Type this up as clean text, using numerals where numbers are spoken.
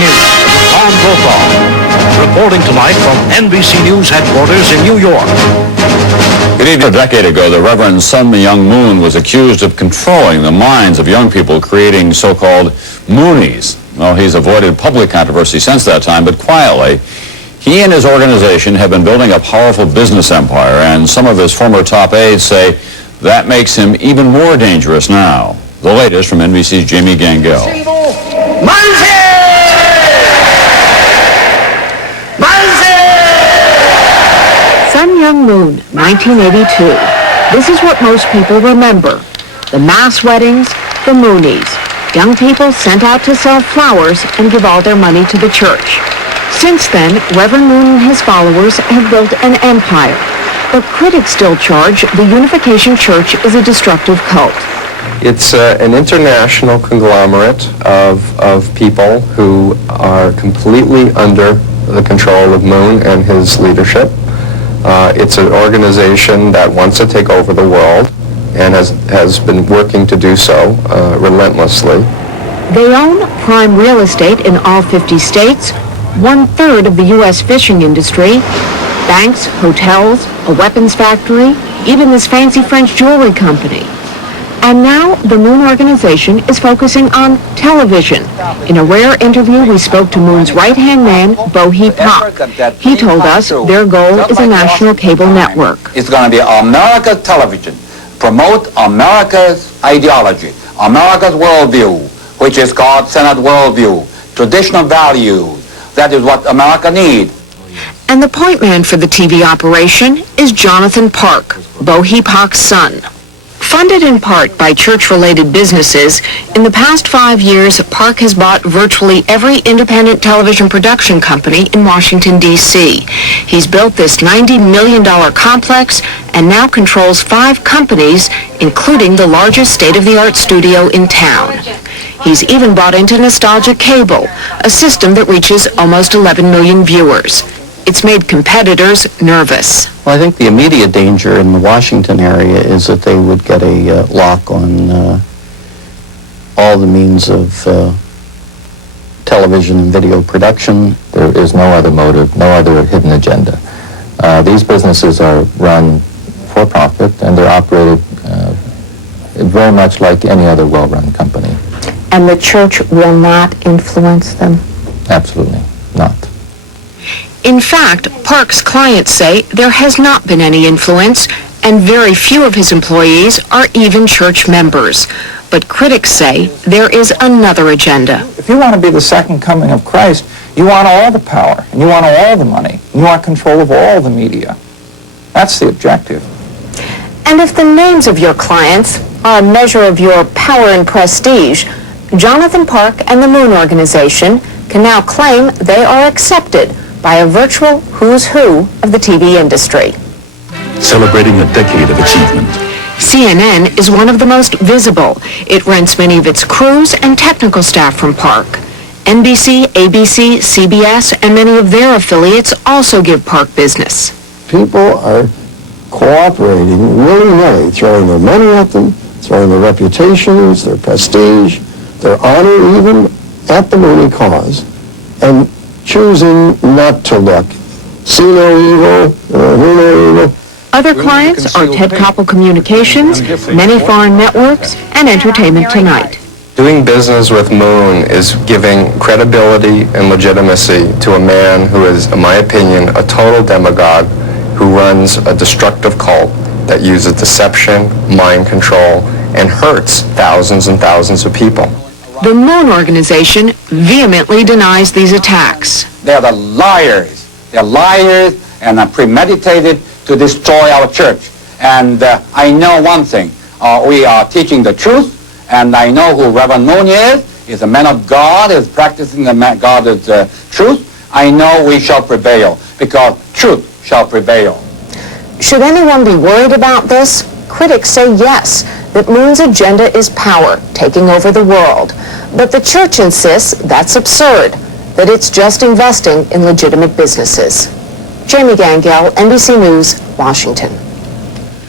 News, Tom Brokaw, reporting tonight from NBC News headquarters in New York. Good evening. A decade ago, the Reverend Myung was accused of controlling the minds of young people, creating so-called Moonies. Well, he's avoided public controversy since that time, but quietly, he and his organization have been building a powerful business empire, and some of his former top aides say that makes him even more dangerous now. The latest from NBC's Jamie Gangel. Myung, 1982. This is what most people remember. The mass weddings, the Moonies. Young people sent out to sell flowers and give all their money to the church. Since then, Reverend Moon and his followers have built an empire. But critics still charge the Unification Church is a destructive cult. It's an international conglomerate of people who are completely under the control of Moon and his leadership. It's an organization that wants to take over the world and has been working to do so relentlessly. They own prime real estate in all 50 states, 1/3 of the U.S. fishing industry, banks, hotels, a weapons factory, even this fancy French jewelry company. And now the Moon organization is focusing on television. In a rare interview, we spoke to Moon's right-hand man, Bo Pak. He told us their goal is a national cable network. It's going to be America's television, promote America's ideology, America's worldview, which is God-centered worldview, traditional values. That is what America needs. And the point man for the TV operation is Jonathan Park, Bo Pak's son. Funded in part by church-related businesses, in the past 5 years, Park has bought virtually every independent television production company in Washington, D.C. He's built this $90 million complex and now controls 5 companies, including the largest state-of-the-art studio in town. He's even bought into Nostalgia Cable, a system that reaches almost 11 million viewers. It's made competitors nervous. Well, I think the immediate danger in the Washington area is that they would get a lock on all the means of television and video production. There is no other motive, no other hidden agenda. These businesses are run for profit, and they're operated very much like any other well-run company. And the church will not influence them? Absolutely not. In fact, Park's clients say there has not been any influence, and very few of his employees are even church members. But critics say there is another agenda. If you want to be the second coming of Christ, you want all the power, and you want all the money, and you want control of all the media. That's the objective. And if the names of your clients are a measure of your power and prestige, Jonathan Park and the Moon Organization can now claim they are accepted by a virtual who's who of the TV industry. Celebrating a decade of achievement. CNN is one of the most visible. It rents many of its crews and technical staff from Park. NBC, ABC, CBS, and many of their affiliates also give Park business. People are cooperating willy-nilly, throwing their money at them, throwing their reputations, their prestige, their honor even, at the Mooney cause, and choosing not to look. See no evil, hear no evil. Other clients are Ted Koppel Communications, many foreign networks, and Entertainment Tonight. Doing business with Moon is giving credibility and legitimacy to a man who is, in my opinion, a total demagogue who runs a destructive cult that uses deception, mind control, and hurts thousands and thousands of people. The Moon Organization vehemently denies these attacks. They are the liars. They are liars and are premeditated to destroy our church. And I know one thing. We are teaching the truth, and I know who Reverend Moon is. He's a man of God, is practicing the God's truth. I know we shall prevail, because truth shall prevail. Should anyone be worried about this? Critics say yes, that Moon's agenda is power, taking over the world. But the church insists that's absurd, that it's just investing in legitimate businesses. Jamie Gangel, NBC News, Washington.